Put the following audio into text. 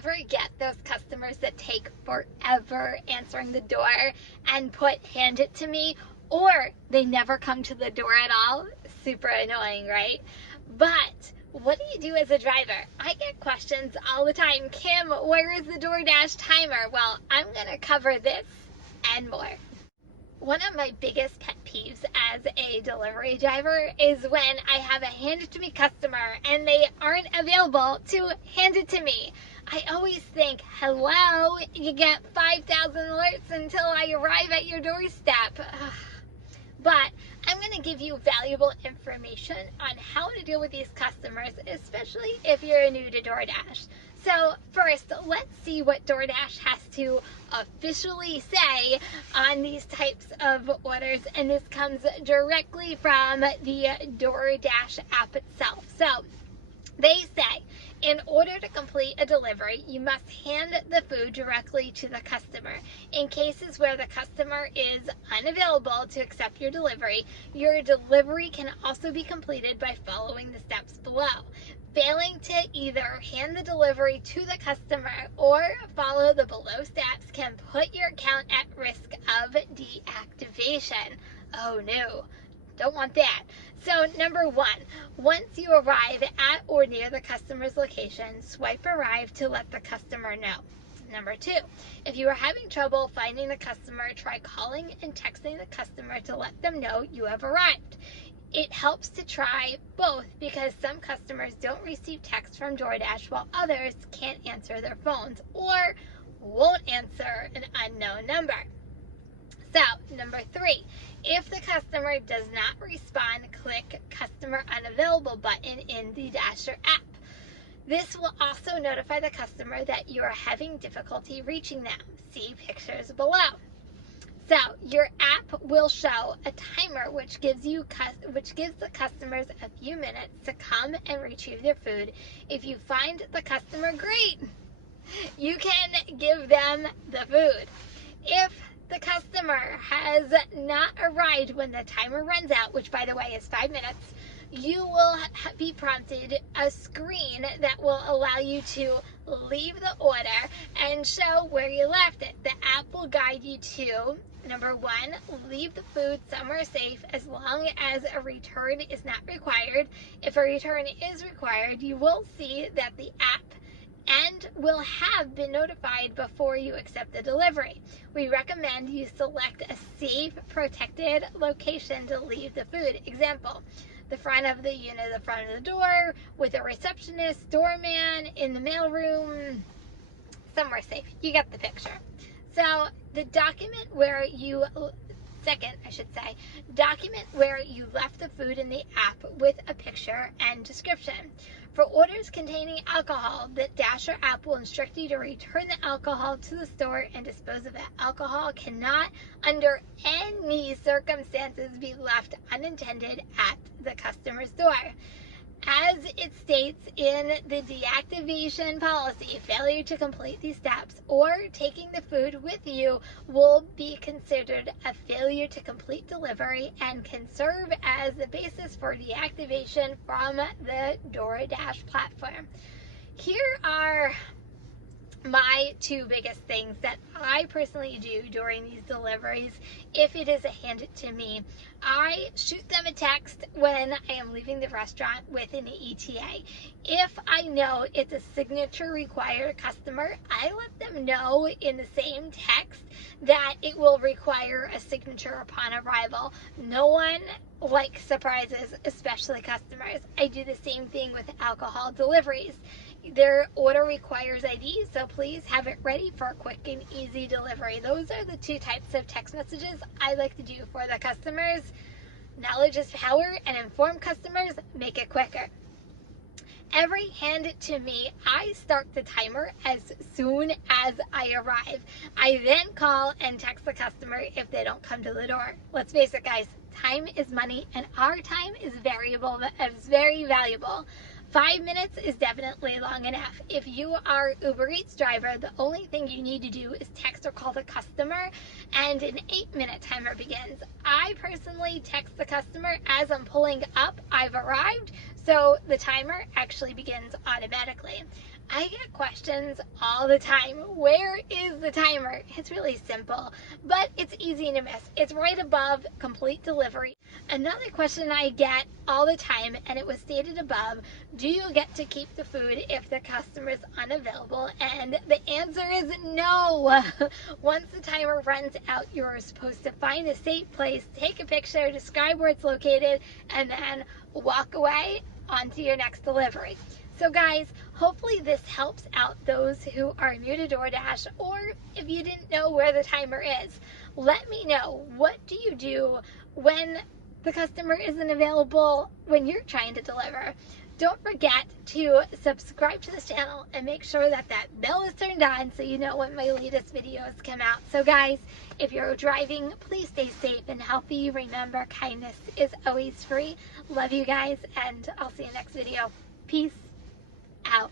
ever get those customers that take forever answering the door and hand it to me, or they never come to the door at all? Super annoying, right? But what do you do as a driver? I get questions all the time. Kim, where is the Doordash timer? Well, I'm going to cover this and more. One of my biggest pet peeves as a delivery driver is when I have a hand it to me customer and they aren't available to hand it to me. I always think, hello, you get 5,000 alerts until I arrive at your doorstep. But I'm going to give you valuable information on how to deal with these customers, especially if you're new to DoorDash. So first, let's see what DoorDash has to officially say on these types of orders, and this comes directly from the DoorDash app itself. So they say, in order to complete a delivery, you must hand the food directly to the customer. In cases where the customer is unavailable to accept your delivery can also be completed by following the steps below. Failing to either hand the delivery to the customer or follow the below steps can put your account at risk of deactivation. Oh no. Don't want that. So number 1, once you arrive at or near the customer's location, swipe arrive to let the customer know. Number 2, if you are having trouble finding the customer, try calling and texting the customer to let them know you have arrived. It helps to try both because some customers don't receive text from DoorDash while others can't answer their phones or won't answer an unknown number. So, number 3, if the customer does not respond, click Customer Unavailable button in the Dasher app. This will also notify the customer that you are having difficulty reaching them. See pictures below. So, your app will show a timer which gives the customers a few minutes to come and retrieve their food. If you find the customer, great! You can give them the food. If the customer has not arrived when the timer runs out, which by the way is 5 minutes, you will be prompted a screen that will allow you to leave the order and show where you left it. The app will guide you to, number 1, leave the food somewhere safe as long as a return is not required. If a return is required, you will see that the app and will have been notified before you accept the delivery. We recommend you select a safe, protected location to leave the food. Example, the front of the unit, the front of the door, with a receptionist, doorman, in the mailroom, somewhere safe. You get the picture. So the document where you left the food in the app with a picture and description. For orders containing alcohol, the Dasher app will instruct you to return the alcohol to the store and dispose of it. Alcohol cannot, under any circumstances, be left unattended at the customer's door. As it states in the deactivation policy, failure to complete these steps or taking the food with you will be considered a failure to complete delivery and can serve as the basis for deactivation from the DoorDash platform. Here are my 2 biggest things that I personally do during these deliveries. If it is a hand it to me, I shoot them a text when I am leaving the restaurant with an ETA. If I know it's a signature required customer, I let them know in the same text that it will require a signature upon arrival. No one likes surprises, especially customers. I do the same thing with alcohol deliveries. Their order requires ID, so please have it ready for a quick and easy delivery. Those are the 2 types of text messages I like to do for the customers. Knowledge is power, and informed customers make it quicker. Every hand it to me, I start the timer as soon as I arrive. I then call and text the customer if they don't come to the door. Let's face it, guys, time is money, and our time is very valuable. 5 minutes is definitely long enough. If you are Uber Eats driver, the only thing you need to do is text or call the customer and an 8-minute timer begins. I personally text the customer as I'm pulling up, I've arrived, so the timer actually begins automatically. I get questions all the time. Where is the timer? It's really simple, but it's easy to miss. It's right above complete delivery. Another question I get all the time, and it was stated above, do you get to keep the food if the customer is unavailable? And the answer is no. Once the timer runs out, you're supposed to find a safe place, take a picture, describe where it's located, and then walk away onto your next delivery. So guys, hopefully this helps out those who are new to DoorDash, or if you didn't know where the timer is, let me know. What do you do when the customer isn't available when you're trying to deliver? Don't forget to subscribe to this channel and make sure that that bell is turned on so you know when my latest videos come out. So guys, if you're driving, please stay safe and healthy. Remember, kindness is always free. Love you guys, and I'll see you next video. Peace out.